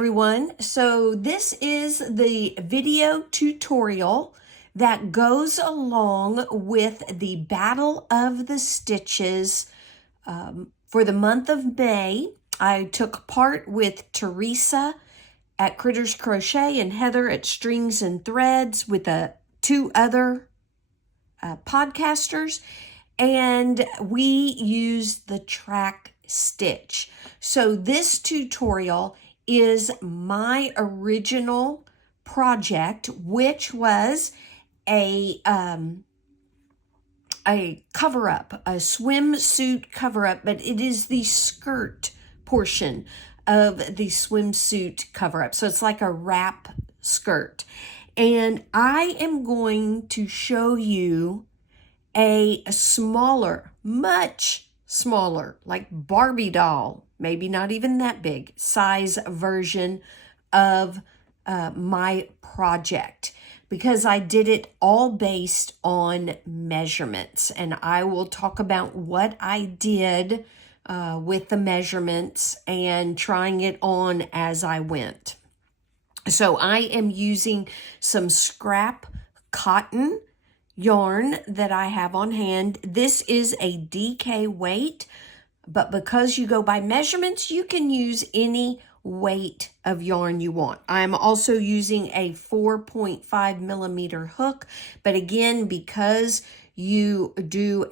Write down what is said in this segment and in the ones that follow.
everyone. So this is the video tutorial that goes along with the Battle of the Stitches for the month of May. I took part with Teresa at Critters Crochet and Heather at Strings and Threads with two other podcasters, and we used the track stitch. So this tutorial is my original project, which was a cover-up, a swimsuit cover-up, but it is the skirt portion of the swimsuit cover-up. So it's like a wrap skirt. And I am going to show you a smaller, much smaller, like Barbie doll, maybe not even that big, size version of my project, because I did it all based on measurements. And I will talk about what I did with the measurements and trying it on as I went. So I am using some scrap cotton yarn that I have on hand. This is a DK weight, but because you go by measurements, you can use any weight of yarn you want. I'm also using a 4.5 millimeter hook, but again, because you do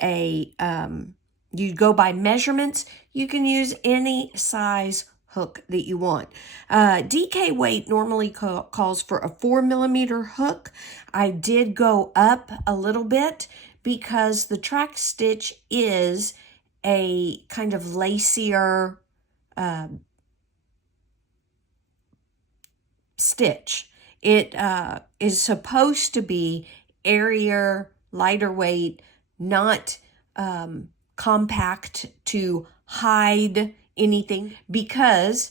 you go by measurements, you can use any size hook that you want. DK weight normally calls for a 4 millimeter hook. I did go up a little bit because the track stitch is a kind of lacier stitch. It is supposed to be airier, lighter weight, not compact to hide anything, because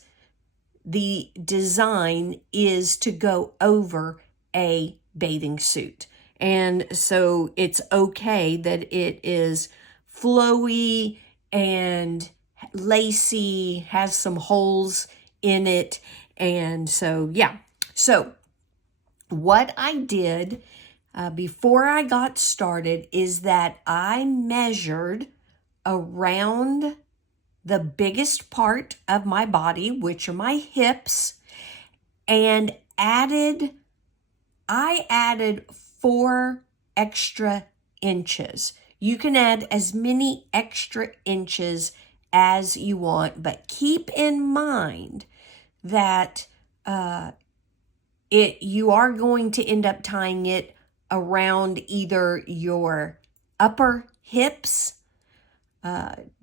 the design is to go over a bathing suit. And so it's okay that it is flowy and lacy, has some holes in it. And so, yeah. So what I did before I got started is that I measured around the biggest part of my body, which are my hips, and I added 4 extra inches. You can add as many extra inches as you want, but keep in mind that you are going to end up tying it around either your upper hips,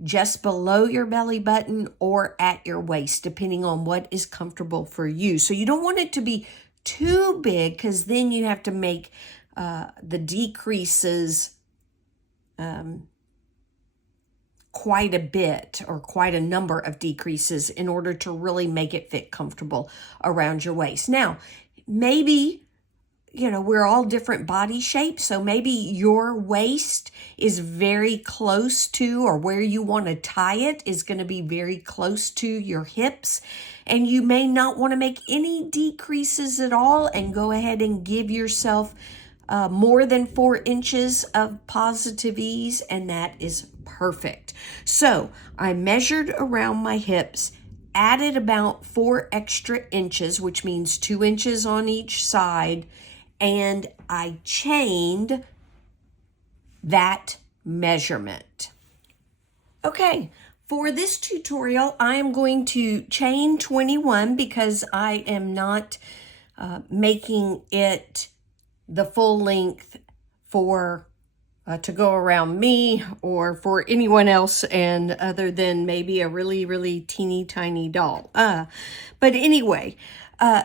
just below your belly button, or at your waist, depending on what is comfortable for you. So you don't want it to be too big, because then you have to make the decreases quite a bit, or quite a number of decreases, in order to really make it fit comfortable around your waist. Now, maybe, we're all different body shapes, so maybe your waist is very close to, or where you want to tie it is going to be very close to your hips, and you may not want to make any decreases at all and go ahead and give yourself more than 4 inches of positive ease, and that is perfect. So I measured around my hips, added about 4 extra inches, which means 2 inches on each side, and I chained that measurement. Okay, for this tutorial, I am going to chain 21 because I am not making it the full length for to go around me or for anyone else, and other than maybe a really, really teeny tiny doll. But anyway,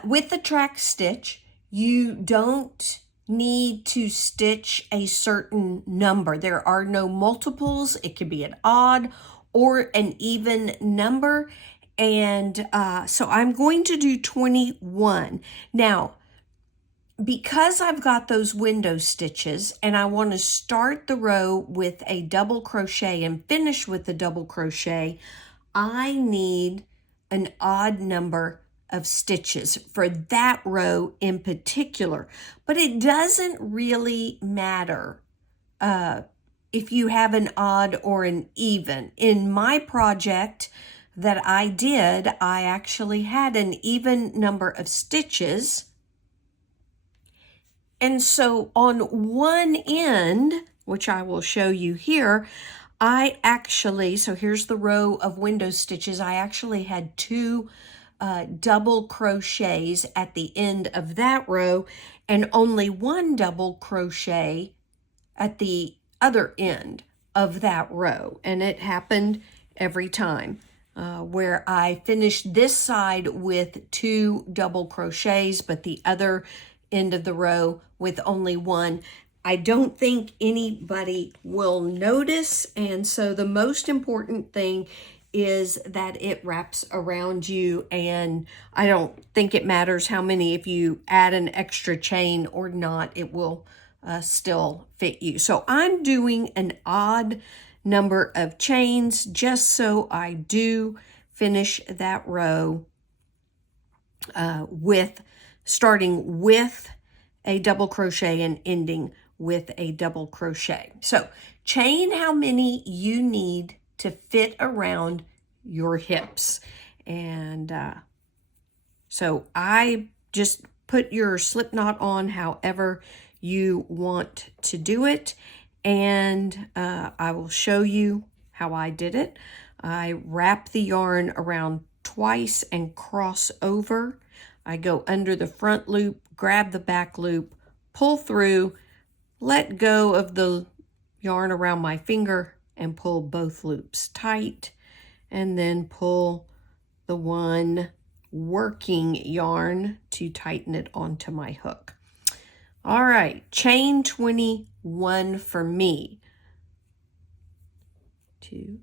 with the track stitch, you don't need to stitch a certain number. There are no multiples. It could be an odd or an even number. And so I'm going to do 21. Now, because I've got those window stitches and I want to start the row with a double crochet and finish with a double crochet, I need an odd number of stitches for that row in particular. But it doesn't really matter if you have an odd or an even. In my project that I did, I actually had an even number of stitches. And so on one end, which I will show you here, so here's the row of window stitches. I actually had two double crochets at the end of that row and only one double crochet at the other end of that row. And it happened every time where I finished this side with two double crochets, but the other end of the row with only one. I don't think anybody will notice, and so the most important thing is that it wraps around you, and I don't think it matters how many, if you add an extra chain or not, it will still fit you. So I'm doing an odd number of chains just so I do finish that row starting with a double crochet and ending with a double crochet. So chain how many you need to fit around your hips. And so I just put your slip knot on however you want to do it. And I will show you how I did it. I wrap the yarn around twice and cross over. I go under the front loop, grab the back loop, pull through, let go of the yarn around my finger and pull both loops tight, and then pull the one working yarn to tighten it onto my hook. All right, chain 21 for me. 2,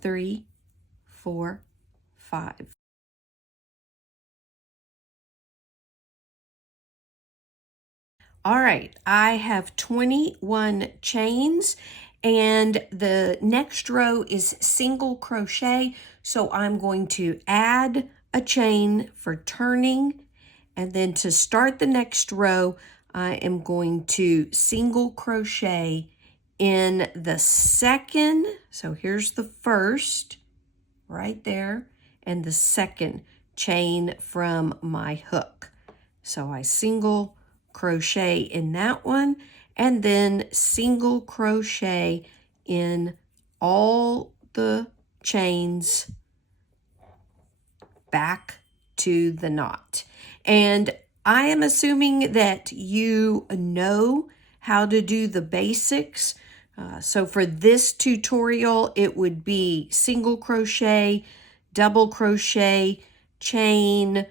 3, 4, 5. All right, I have 21 chains, and the next row is single crochet. So I'm going to add a chain for turning, and then to start the next row, I am going to single crochet in the second. So here's the first right there, and the second chain from my hook. So I single crochet in that one, and then single crochet in all the chains back to the knot. And I am assuming that you know how to do the basics. So for this tutorial, it would be single crochet, double crochet, chain,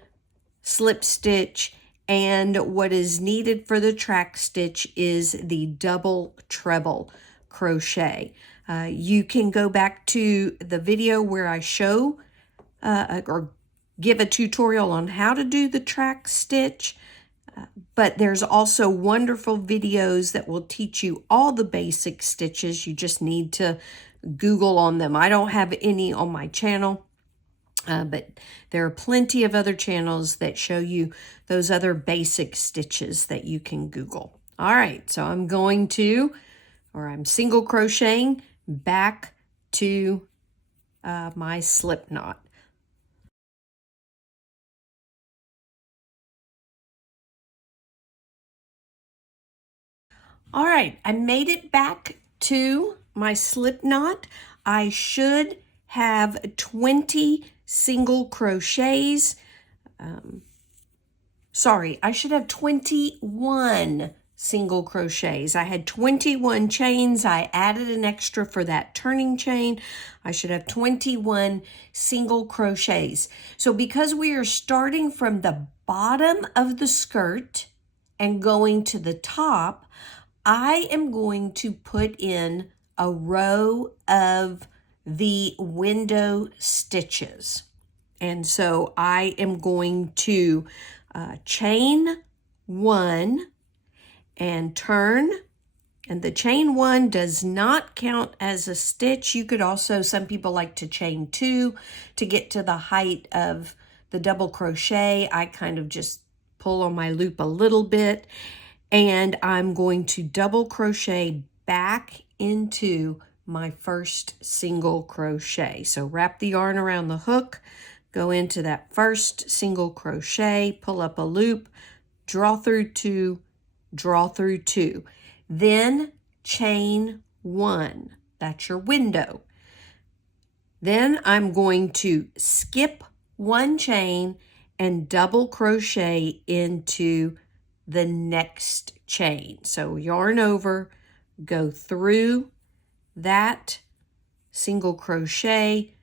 slip stitch, and what is needed for the track stitch is the double treble crochet. You can go back to the video where I show or give a tutorial on how to do the track stitch, but there's also wonderful videos that will teach you all the basic stitches. You just need to Google on them. I don't have any on my channel. But there are plenty of other channels that show you those other basic stitches that you can Google. All right, so I'm single crocheting back to my slip knot. All right, I made it back to my slip knot. I should have 20 single crochets. I should have 21 single crochets. I had 21 chains. I added an extra for that turning chain. I should have 21 single crochets. So because we are starting from the bottom of the skirt and going to the top, I am going to put in a row of the window stitches. And so I am going to chain 1 and turn, and the chain 1 does not count as a stitch. You could also, some people like to chain 2 to get to the height of the double crochet, I kind of just pull on my loop a little bit, and I'm going to double crochet back into my first single crochet. So wrap the yarn around the hook, go into that first single crochet, pull up a loop, draw through two, draw through two, then chain one. That's your window. Then I'm going to skip one chain and double crochet into the next chain. So yarn over, go through that single crochet,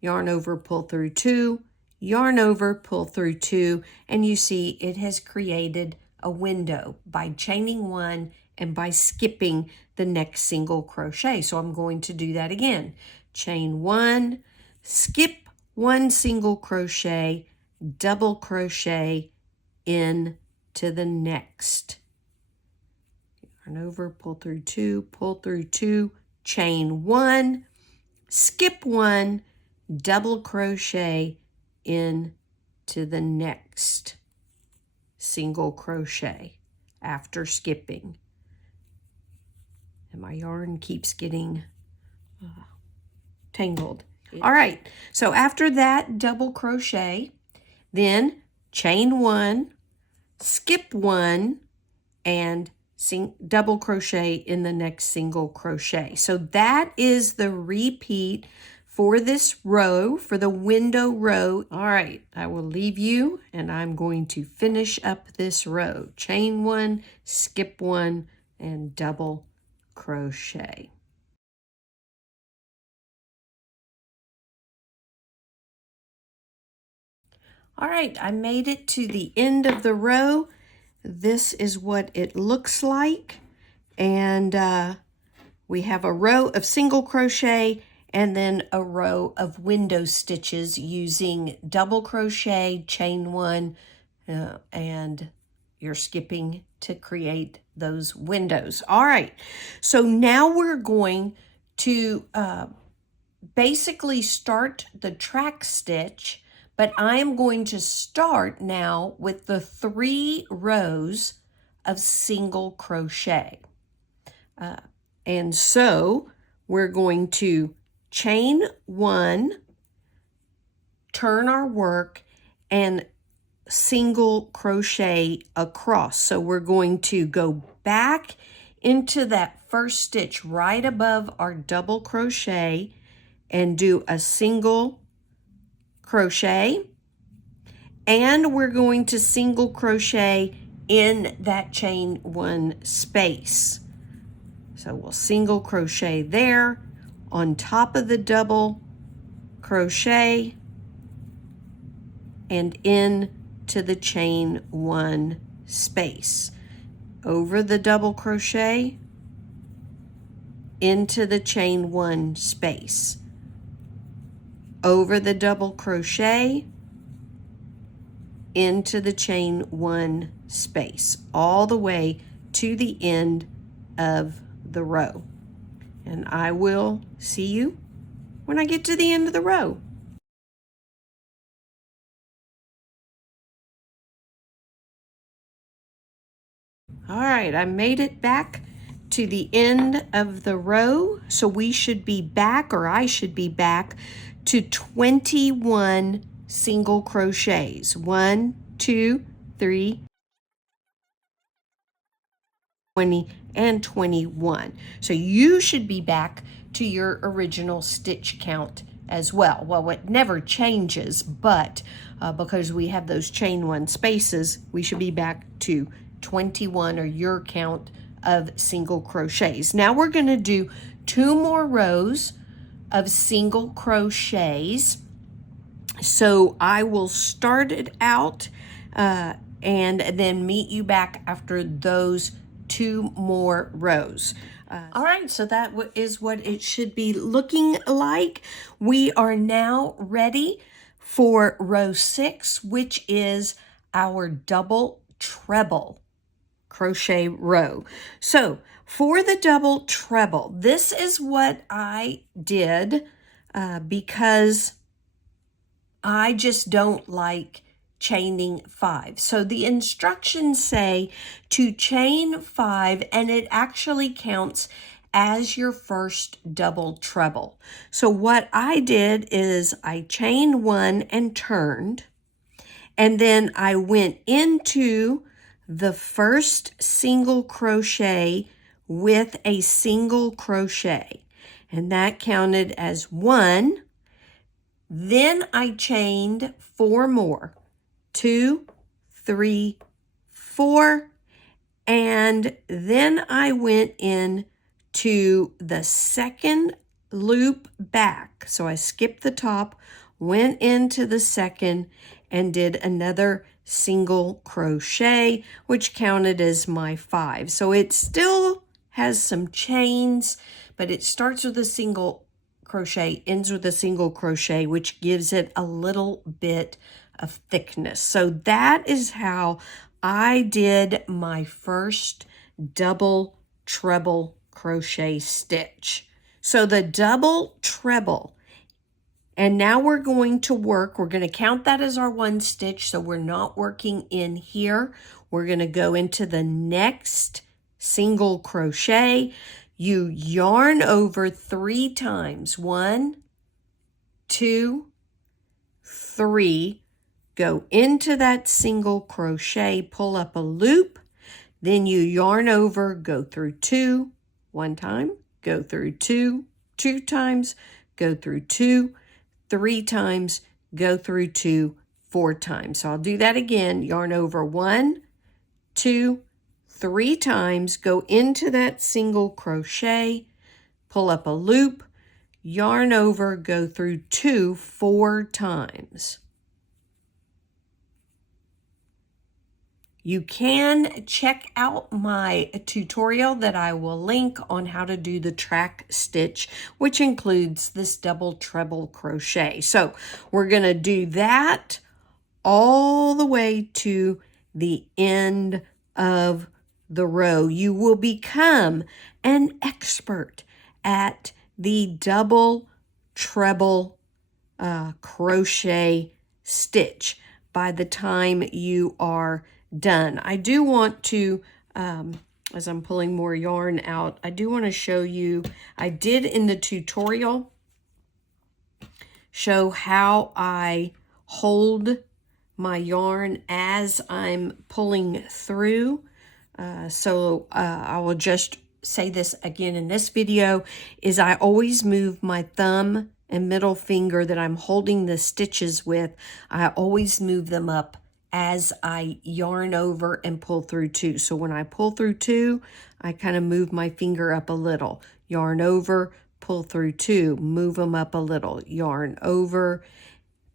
yarn over, pull through two, yarn over, pull through two, and you see it has created a window by chaining one and by skipping the next single crochet. So I'm going to do that again. Chain one, skip one single crochet, double crochet into the next. Yarn over, pull through two, chain one, skip one, double crochet into the next single crochet after skipping. And my yarn keeps getting tangled. All right, so after that double crochet, then chain one, skip one, and double crochet in the next single crochet. So that is the repeat for this row, for the window row. All right, I will leave you and I'm going to finish up this row. Chain one, skip one, and double crochet. All right, I made it to the end of the row. This is what it looks like. And we have a row of single crochet and then a row of window stitches using double crochet, chain one, and you're skipping to create those windows. All right, so now we're going to basically start the track stitch, but I am going to start now with the 3 rows of single crochet. And so we're going to chain one, turn our work, and single crochet across. So we're going to go back into that first stitch right above our double crochet and do a single crochet, and we're going to single crochet in that chain one space. So we'll single crochet there on top of the double crochet and into the chain one space, over the double crochet, into the chain one space, over the double crochet, into the chain one space, all the way to the end of the row. And I will see you when I get to the end of the row. All right, I made it back to the end of the row. So we should be back, or I should be back to 21 single crochets. 1, 2, 3, 20, and 21. So you should be back to your original stitch count as well. Well, it never changes, but because we have those chain one spaces, we should be back to 21, or your count of single crochets. Now we're going to do 2 more rows of single crochets. So I will start it out and then meet you back after those 2 more rows. All right, so that is what it should be looking like. We are now ready for row 6, which is our double treble crochet row. So for the double treble, this is what I did because I just don't like chaining 5. So the instructions say to chain 5, and it actually counts as your first double treble. So what I did is I chained 1 and turned, and then I went into the first single crochet with a single crochet, and that counted as 1. Then I chained 4 more, 2, 3, 4, and then I went in to the second loop back. So I skipped the top, went into the second, and did another single crochet, which counted as my 5. So it still has some chains, but it starts with a single crochet, ends with a single crochet, which gives it a little bit of thickness. So that is how I did my first double treble crochet stitch. So the double treble, and now we're going to count that as our 1 stitch, so we're not working in here. We're going to go into the next single crochet. You yarn over 3 times. 1, 2, 3. Go into that single crochet, pull up a loop, then you yarn over, go through 2, 1 time, go through 2, 2 times, go through 2, 3 times, go through 2, 4 times. So I'll do that again. Yarn over 1, 2, 3 times, go into that single crochet, pull up a loop, yarn over, go through 2, 4 times. You can check out my tutorial that I will link on how to do the track stitch, which includes this double treble crochet. So we're going to do that all the way to the end of the row. You will become an expert at the double treble crochet stitch by the time you are done. I do want to, as I'm pulling more yarn out, I do want to show you, I did in the tutorial show how I hold my yarn as I'm pulling through. I will just say this again in this video, is I always move my thumb and middle finger that I'm holding the stitches with, I always move them up as I yarn over and pull through 2. So when I pull through 2, I kind of move my finger up a little, yarn over, pull through 2, move them up a little, yarn over,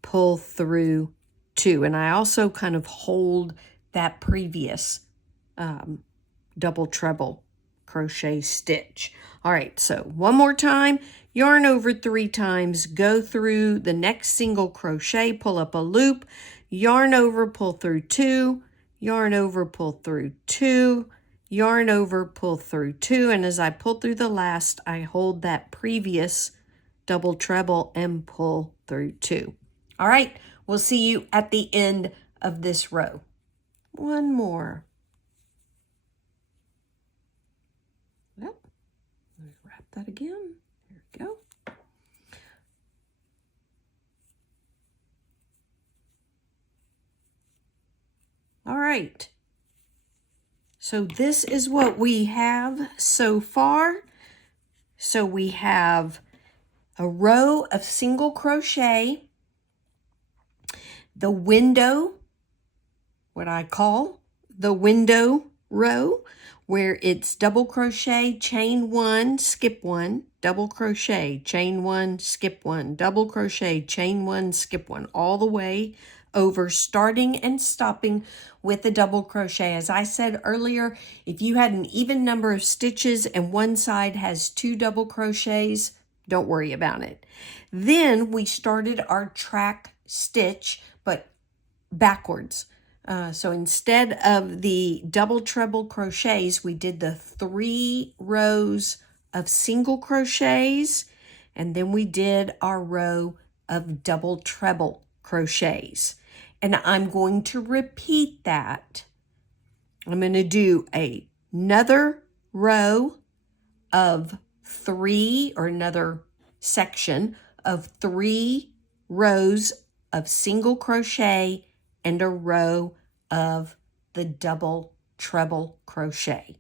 pull through 2. And I also kind of hold that previous double treble crochet stitch. All right, so one more time, yarn over 3 times, go through the next single crochet, pull up a loop, yarn over, pull through 2, yarn over, pull through 2, yarn over, pull through 2, and as I pull through the last, I hold that previous double treble and pull through 2. All right, we'll see you at the end of this row. One more. Yep, let's wrap that again. There we go. All right, so this is what we have so far. So we have a row of single crochet, the window, what I call the window row, where it's double crochet, chain 1, skip 1, double crochet, chain 1, skip 1, double crochet, chain 1, skip 1, all the way over, starting and stopping with a double crochet. As I said earlier, if you had an even number of stitches and one side has 2 double crochets, don't worry about it. Then we started our track stitch, but backwards. So instead of the double treble crochets, we did the 3 rows of single crochets, and then we did our row of double treble crochets. And I'm going to repeat that. I'm going to do another row of 3, or another section of 3 rows of single crochet and a row of the double treble crochet.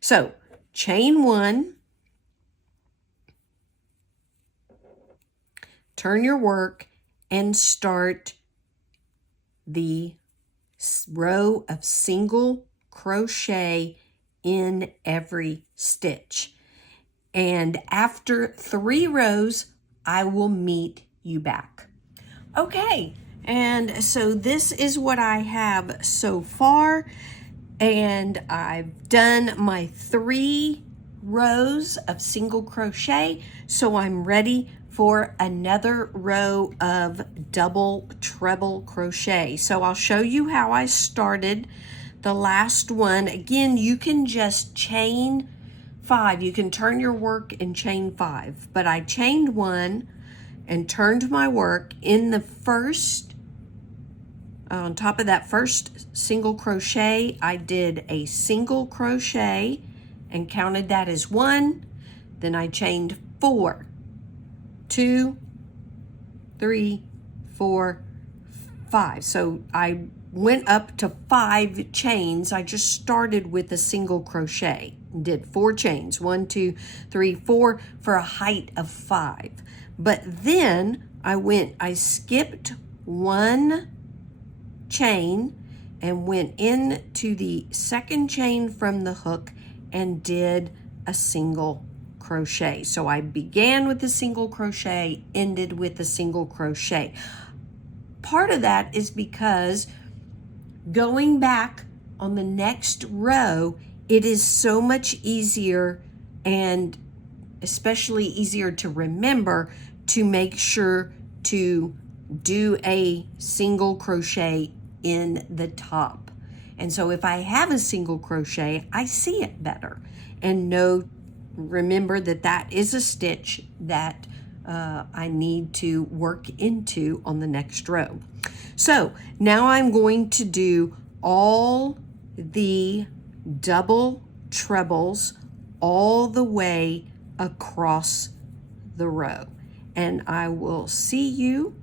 So chain 1, turn your work and start the row of single crochet in every stitch. And after 3 rows, I will meet you back. Okay, and so this is what I have so far. And I've done my 3 rows of single crochet. So I'm ready for another row of double treble crochet. So I'll show you how I started the last one. Again, you can just chain 5. You can turn your work and chain 5. But I chained 1 and turned my work in the first, on top of that first single crochet, I did a single crochet and counted that as 1. Then I chained 4, 2, 3, 4, 5. So I went up to 5 chains. I just started with a single crochet and did 4 chains, 1, 2, 3, 4, for a height of 5. But then I skipped 1 chain and went into the second chain from the hook and did a single crochet. So I began with a single crochet, ended with a single crochet. Part of that is because going back on the next row, it is so much easier, and especially easier to remember, to make sure to do a single crochet in the top. And so if I have a single crochet, I see it better and remember that that is a stitch that I need to work into on the next row. So now I'm going to do all the double trebles all the way across the row. And I will see you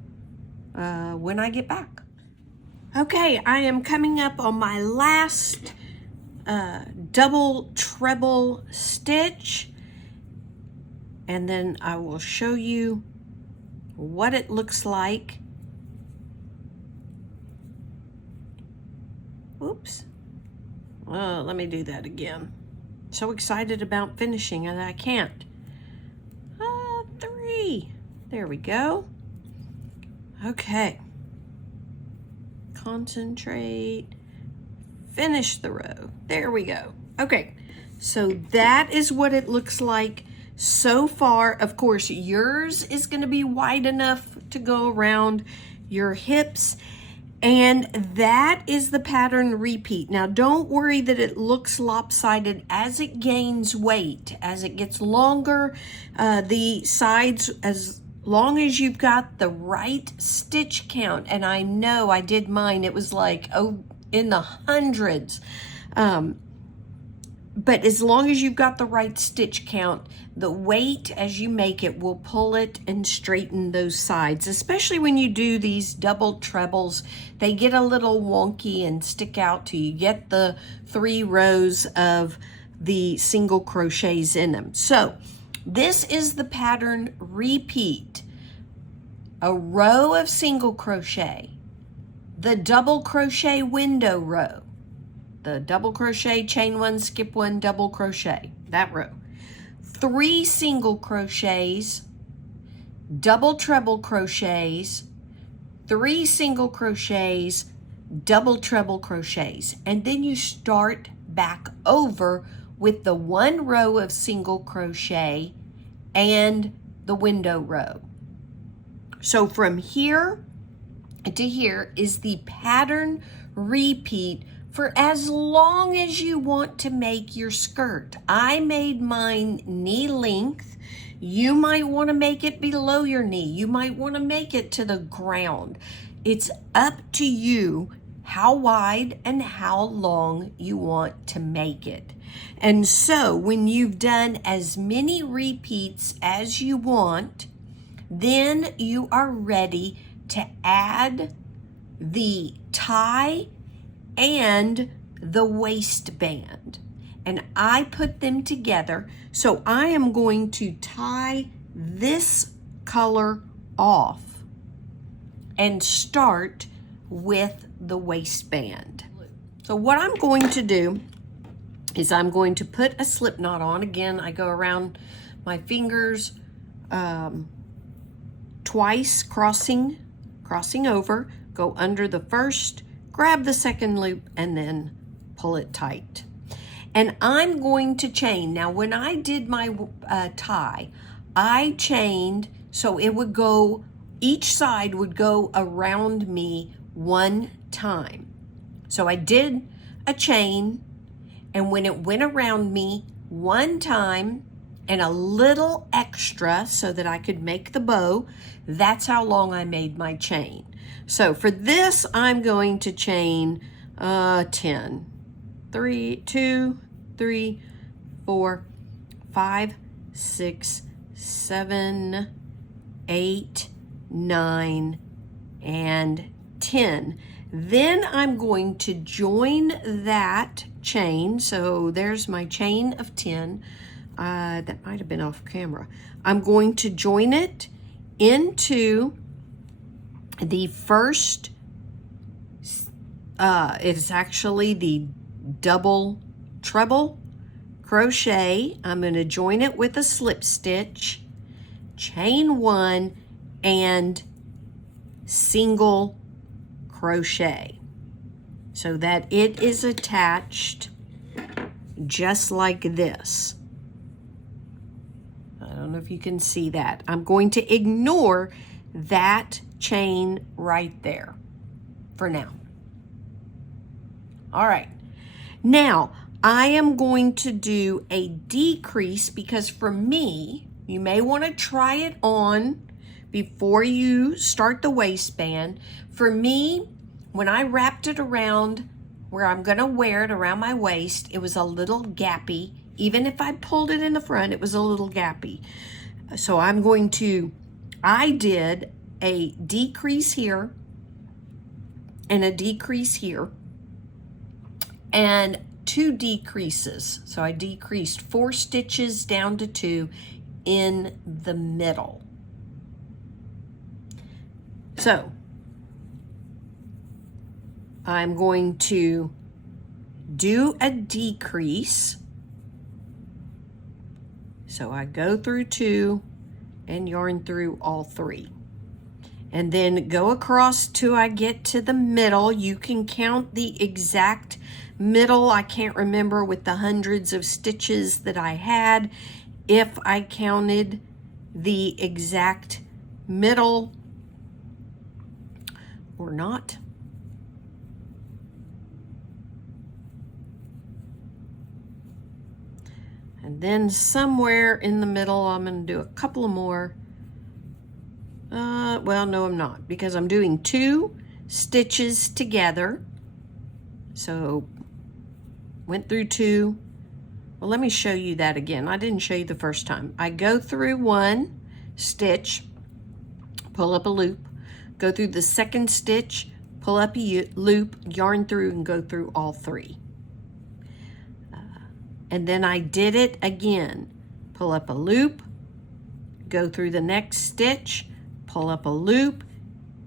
when I get back. Okay, I am coming up on my last double treble stitch, and then I will show you what it looks like. Oops. Let me do that again. So excited about finishing and I can't. 3. There we go. Okay. Concentrate. Finish the row. There we go. Okay. So that is what it looks like so far. Of course, yours is going to be wide enough to go around your hips. And that is the pattern repeat. Now, don't worry that it looks lopsided as it gains weight. As it gets longer, the sides, as long as you've got the right stitch count, and I know I did mine, it was like, in the hundreds. But as long as you've got the right stitch count, the weight as you make it will pull it and straighten those sides, especially when you do these double trebles. They get a little wonky and stick out to you. Get the 3 rows of the single crochets in them. So this is the pattern repeat. A row of single crochet, the double crochet window row, the double crochet, chain 1, skip 1, double crochet, that row. 3 single crochets, double treble crochets, 3 single crochets, double treble crochets. And then you start back over with the 1 row of single crochet and the window row. So from here to here is the pattern repeat for as long as you want to make your skirt. I made mine knee length. You might want to make it below your knee. You might want to make it to the ground. It's up to you how wide and how long you want to make it. And so when you've done as many repeats as you want, then you are ready to add the tie and the waistband. And I put them together. So I am going to tie this color off and start with the waistband. So what I'm going to do is I'm going to put a slip knot on. Again, I go around my fingers twice, crossing over, go under the first, grab the second loop, and then pull it tight. And I'm going to chain. Now, when I did my tie, I chained so it would go, each side would go around me one time. So I did a chain, and when it went around me one time and a little extra so that I could make the bow, that's how long I made my chain. So for this, I'm going to chain 10. 2, 3, 4, 5, 6, 7, 8, 9, and 10. Then I'm going to join that chain. So there's my chain of 10. That might have been off camera. I'm going to join it into the first, it's actually the double treble crochet. I'm going to join it with a slip stitch, chain 1, and single crochet so that it is attached just like this. I don't know if you can see that. I'm going to ignore that chain right there for now. All right. Now, I am going to do a decrease because for me, you may want to try it on before you start the waistband. For me, when I wrapped it around where I'm going to wear it around my waist, it was a little gappy. Even if I pulled it in the front, it was a little gappy. So I did a decrease here and a decrease here and 2 decreases. So I decreased 4 stitches down to 2 in the middle. So I'm going to do a decrease. So I go through 2 and yarn through all 3. And then go across till I get to the middle. You can count the exact middle. I can't remember with the hundreds of stitches that I had if I counted the exact middle or not. And then somewhere in the middle, I'm going to do a couple of more. Well, no, I'm not, because I'm doing 2 stitches together. So went through 2. Well, let me show you that again. I didn't show you the first time. I go through 1 stitch, pull up a loop, go through the second stitch, pull up a loop, yarn through, and go through all 3. And then I did it again. Pull up a loop, go through the next stitch, pull up a loop,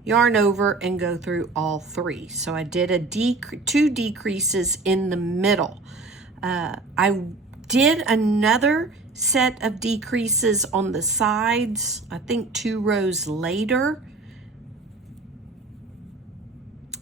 yarn over, and go through all 3. So I did a 2 decreases in the middle. I did another set of decreases on the sides, I think 2 rows later,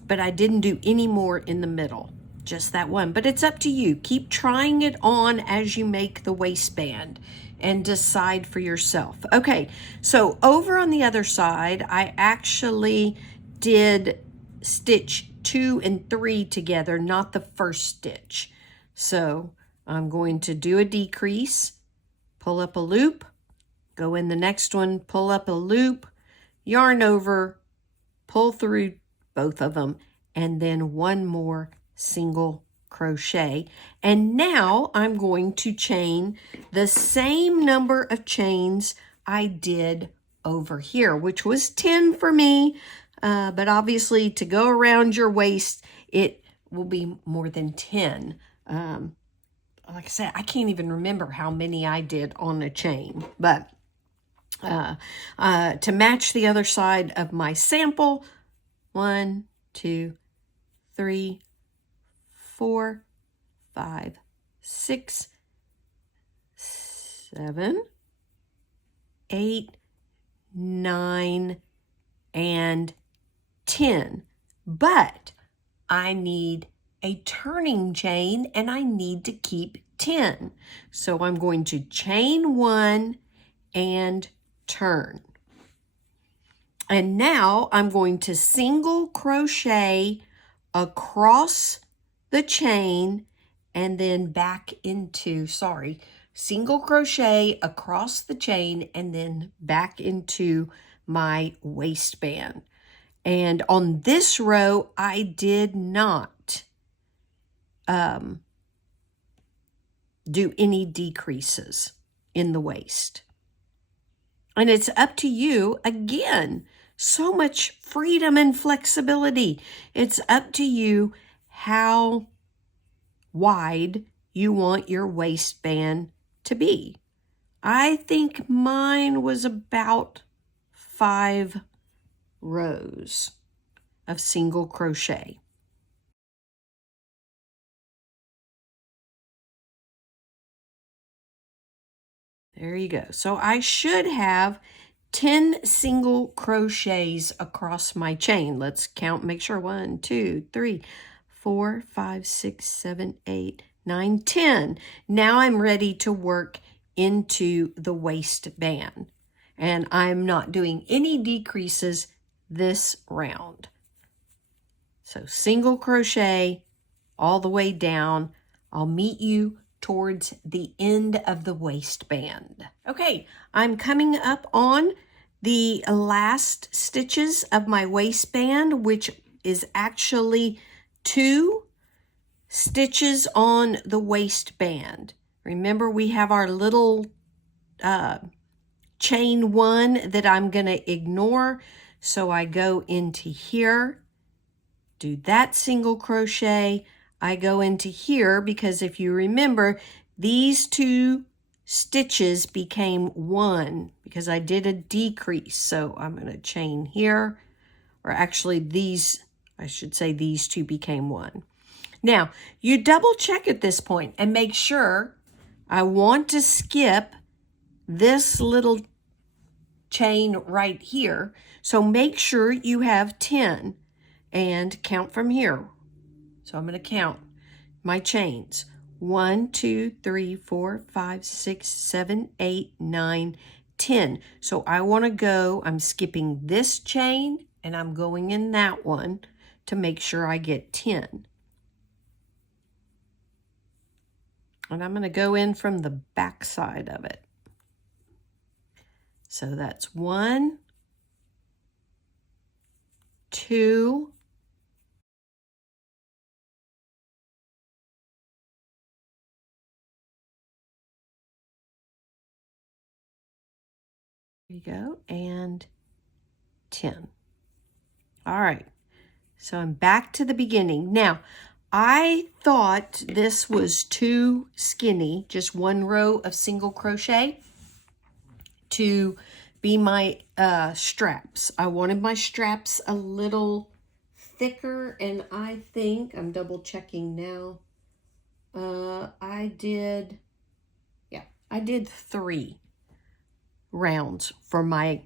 but I didn't do any more in the middle. Just that one, but it's up to you. Keep trying it on as you make the waistband and decide for yourself. Okay, so over on the other side, I actually did stitch 2 and 3 together, not the first stitch. So I'm going to do a decrease, pull up a loop, go in the next one, pull up a loop, yarn over, pull through both of them, and then one more single crochet. And now I'm going to chain the same number of chains I did over here, which was 10 for me, but obviously to go around your waist, it will be more than 10. Like I said, I can't even remember how many I did on a chain, but to match the other side of my sample, 1, 2, 3, 4, 5, 6, 7, 8, 9, and 10. But I need a turning chain and I need to keep 10. So I'm going to chain 1 and turn. And now I'm going to single crochet across the chain and then back into, single crochet across the chain and then back into my waistband. And on this row, I did not do any decreases in the waist. And it's up to you, again, so much freedom and flexibility. It's up to you how wide you want your waistband to be. I think mine was about 5 rows of single crochet. There you go. So I should have 10 single crochets across my chain. Let's count, make sure. 1, 2, 3, 4, 5, 6, 7, 8, 9, 10. Now I'm ready to work into the waistband. And I'm not doing any decreases this round. So single crochet all the way down. I'll meet you towards the end of the waistband. Okay, I'm coming up on the last stitches of my waistband, which is actually 2 stitches on the waistband. Remember, we have our little chain 1 that I'm going to ignore. So I go into here, do that single crochet. I go into here because if you remember, these 2 stitches became 1 because I did a decrease. So I'm going to chain here, or actually these, I should say these 2 became 1. Now, you double check at this point and make sure. I want to skip this little chain right here. So make sure you have 10 and count from here. So I'm going to count my chains. 1, 2, 3, 4, 5, 6, 7, 8, 9, 10. So I want to go, I'm skipping this chain and I'm going in that one to make sure I get 10. And I'm going to go in from the back side of it. So that's 1, 2, there you go, and 10. All right, so I'm back to the beginning. Now, I thought this was too skinny, just 1 row of single crochet to be my straps. I wanted my straps a little thicker, and I think, I'm double checking now, I did 3 rounds for my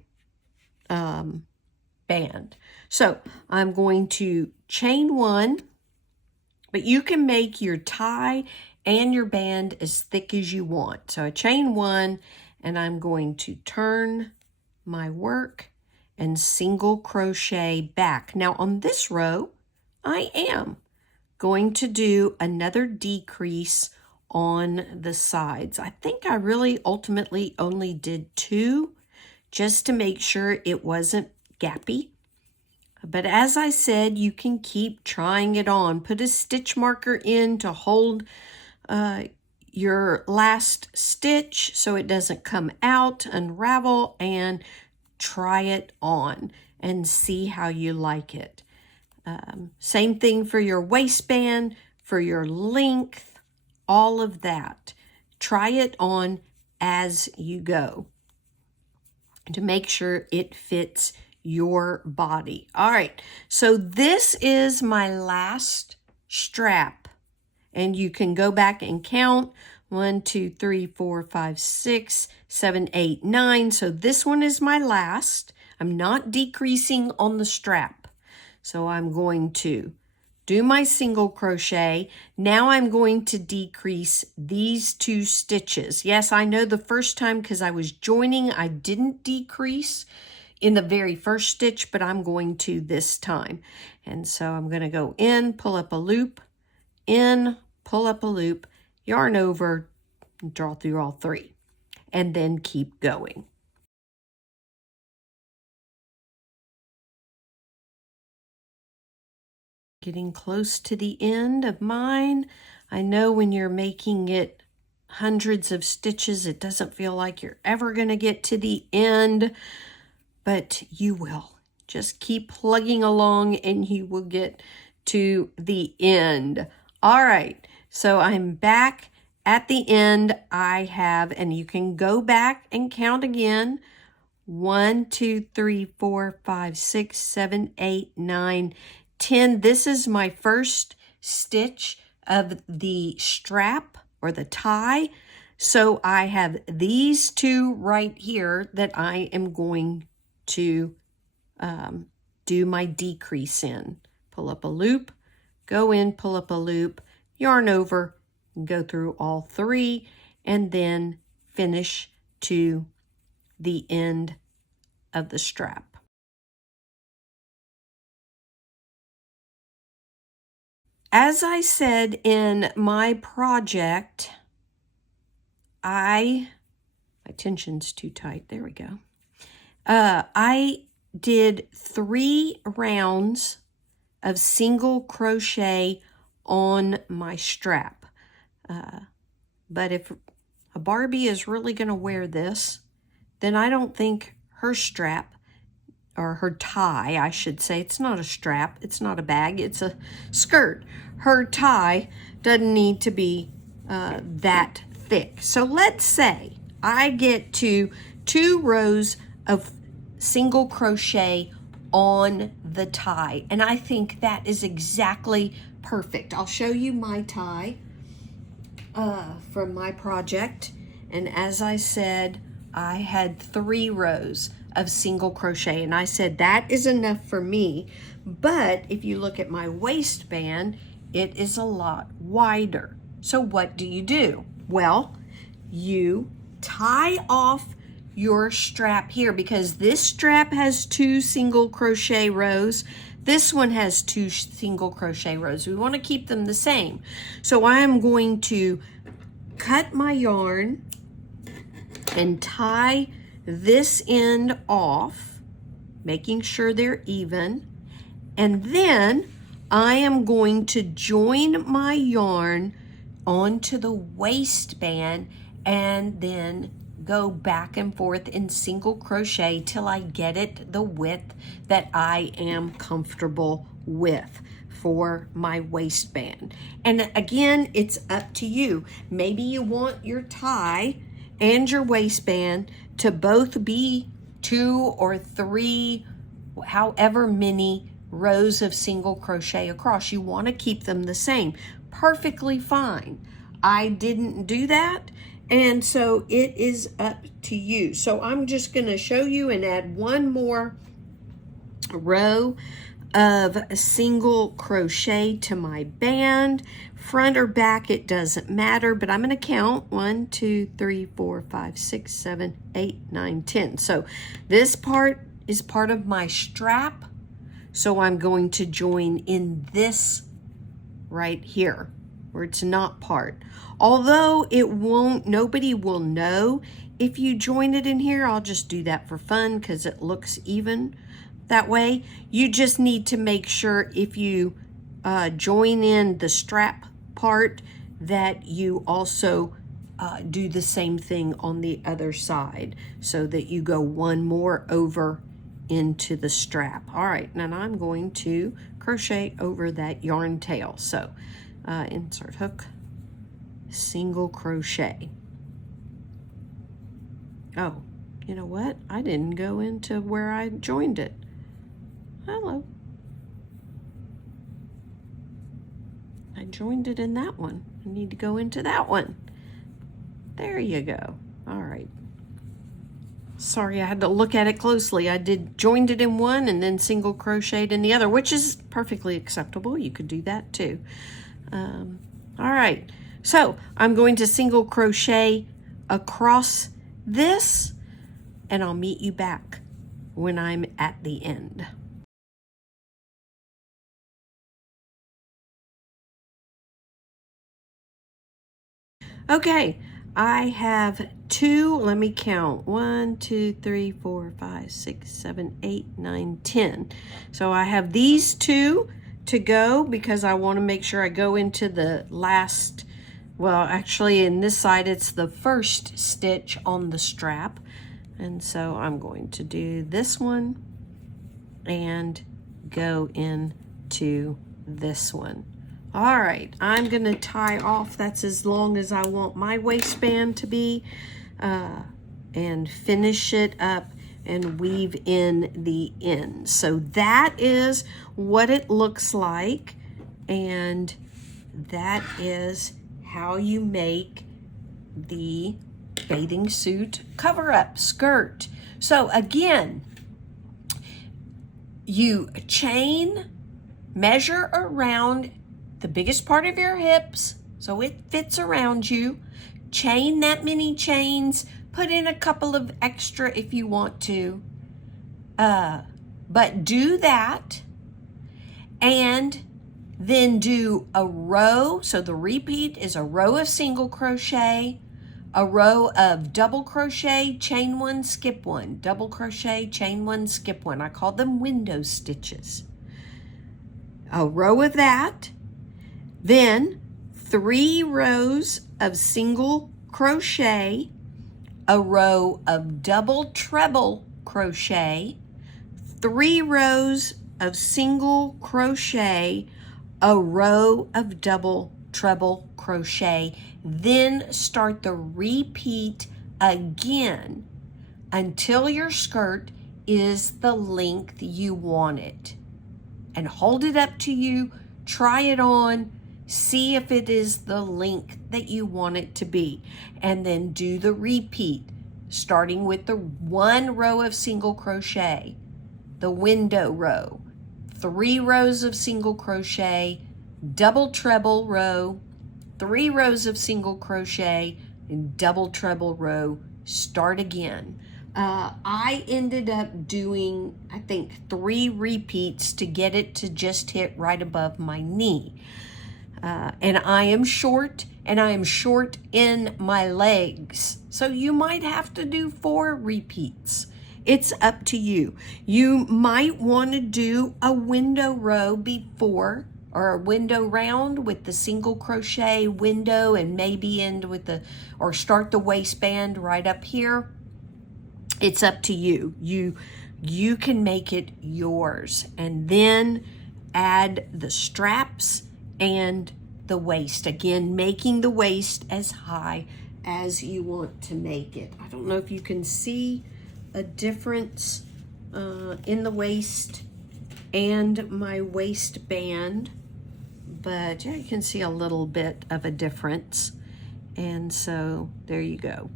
band. So I'm going to chain 1, but you can make your tie and your band as thick as you want. So I chain 1 and I'm going to turn my work and single crochet back. Now on this row, I am going to do another decrease on the sides. I think I really ultimately only did 2 just to make sure it wasn't gappy. But as I said, you can keep trying it on. Put a stitch marker in to hold your last stitch so it doesn't come out, unravel, and try it on and see how you like it. Same thing for your waistband, for your length, all of that. Try it on as you go to make sure it fits your body. All right, so this is my last strap, and you can go back and count 1, 2, 3, 4, 5, 6, 7, 8, 9. So this one is my last. I'm not decreasing on the strap. So I'm going to do my single crochet. Now I'm going to decrease these 2 stitches. Yes, I know the first time because I was joining, I didn't decrease in the very first stitch, but I'm going to this time. And so I'm going to go in, pull up a loop, in, pull up a loop, yarn over, draw through all 3, and then keep going. Getting close to the end of mine. I know when you're making it hundreds of stitches, it doesn't feel like you're ever going to get to the end, but you will. Just keep plugging along and you will get to the end. All right, so I'm back at the end. I have, and you can go back and count again, 1, 2, 3, 4, 5, 6, 7, 8, 9, 10. This is my first stitch of the strap or the tie. So I have these 2 right here that I am going to do my decrease in. Pull up a loop, go in, pull up a loop, yarn over, and go through all 3, and then finish to the end of the strap. As I said in my project, my tension's too tight. There we go. I did 3 rounds of single crochet on my strap. But if a Barbie is really going to wear this, then I don't think her strap, or her tie, I should say, it's not a strap, it's not a bag, it's a skirt. Her tie doesn't need to be that thick. So let's say I get to 2 rows of single crochet on the tie, and I think that is exactly perfect. I'll show you my tie from my project, and as I said, I had 3 rows of single crochet, and I said that is enough for me. But if you look at my waistband, it is a lot wider. So what do? Well, you tie off your strap here, because this strap has 2 single crochet rows. This one has 2 single crochet rows. We want to keep them the same. So I am going to cut my yarn and tie this end off, making sure they're even. And then I am going to join my yarn onto the waistband and then go back and forth in single crochet till I get it the width that I am comfortable with for my waistband. And again, it's up to you. Maybe you want your tie and your waistband to both be 2 or 3, however many rows of single crochet across. You want to keep them the same. Perfectly fine. I didn't do that, and so it is up to you. So I'm just going to show you and add 1 more row of single crochet to my band. Front or back, it doesn't matter, but I'm going to count 1, 2, 3, 4, 5, 6, 7, 8, 9, 10. So this part is part of my strap. So I'm going to join in this right here where it's not part. Although it won't, nobody will know if you join it in here. I'll just do that for fun because it looks even that way. You just need to make sure if you join in the strap part that you also do the same thing on the other side, so that you go one more over into the strap. All right, now I'm going to crochet over that yarn tail. So insert hook, single crochet. Oh, you know what? I didn't go into where I joined it. Hello. I joined it in that one. I need to go into that one. There you go. All right. Sorry, I had to look at it closely. I joined it in one and then single crocheted in the other, which is perfectly acceptable. You could do that too. All right. So I'm going to single crochet across this, and I'll meet you back when I'm at the end. Okay, I have two, let me count, 1, 2, 3, 4, 5, 6, 7, 8, 9, 10. So I have these two to go because I want to make sure I go into the last, well, actually in this side it's the first stitch on the strap. And so I'm going to do this one and go into this one. All right, I'm gonna tie off, that's as long as I want my waistband to be, and finish it up and weave in the ends. So that is what it looks like, and that is how you make the bathing suit cover-up skirt. So again, you chain, measure around the biggest part of your hips so it fits around you, chain that many chains, put in a couple of extra if you want to, but do that, and then do a row. So the repeat is a row of single crochet, a row of double crochet, chain one, skip one, double crochet, chain one, skip one. I call them window stitches. A row of that, then 3 rows of single crochet, a row of double treble crochet, 3 rows of single crochet, a row of double treble crochet, then start the repeat again until your skirt is the length you want it. And hold it up to you, try it on, see if it is the length that you want it to be, and then do the repeat, starting with the 1 row of single crochet, the window row, 3 rows of single crochet, double treble row, 3 rows of single crochet, and double treble row, start again. I ended up doing, I think, 3 repeats to get it to just hit right above my knee. And I am short, and I am short in my legs. So you might have to do 4 repeats. It's up to you. You might want to do a window row before, or a window round with the single crochet window, and maybe end with the, or start the waistband right up here. It's up to you. You can make it yours, and then add the straps and the waist. Again, making the waist as high as you want to make it. I don't know if you can see a difference in the waist and my waistband, but yeah, you can see a little bit of a difference. And so there you go.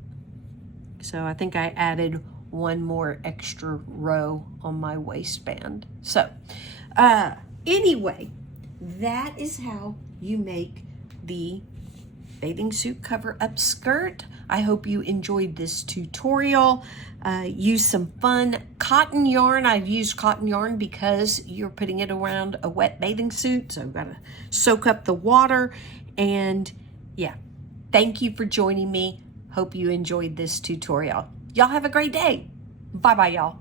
So I think I added 1 more extra row on my waistband. So anyway, that is how you make the bathing suit cover up skirt. I hope you enjoyed this tutorial. Use some fun cotton yarn. I've used cotton yarn because you're putting it around a wet bathing suit, so I've got to soak up the water. And yeah, thank you for joining me. Hope you enjoyed this tutorial. Y'all have a great day. Bye-bye, y'all.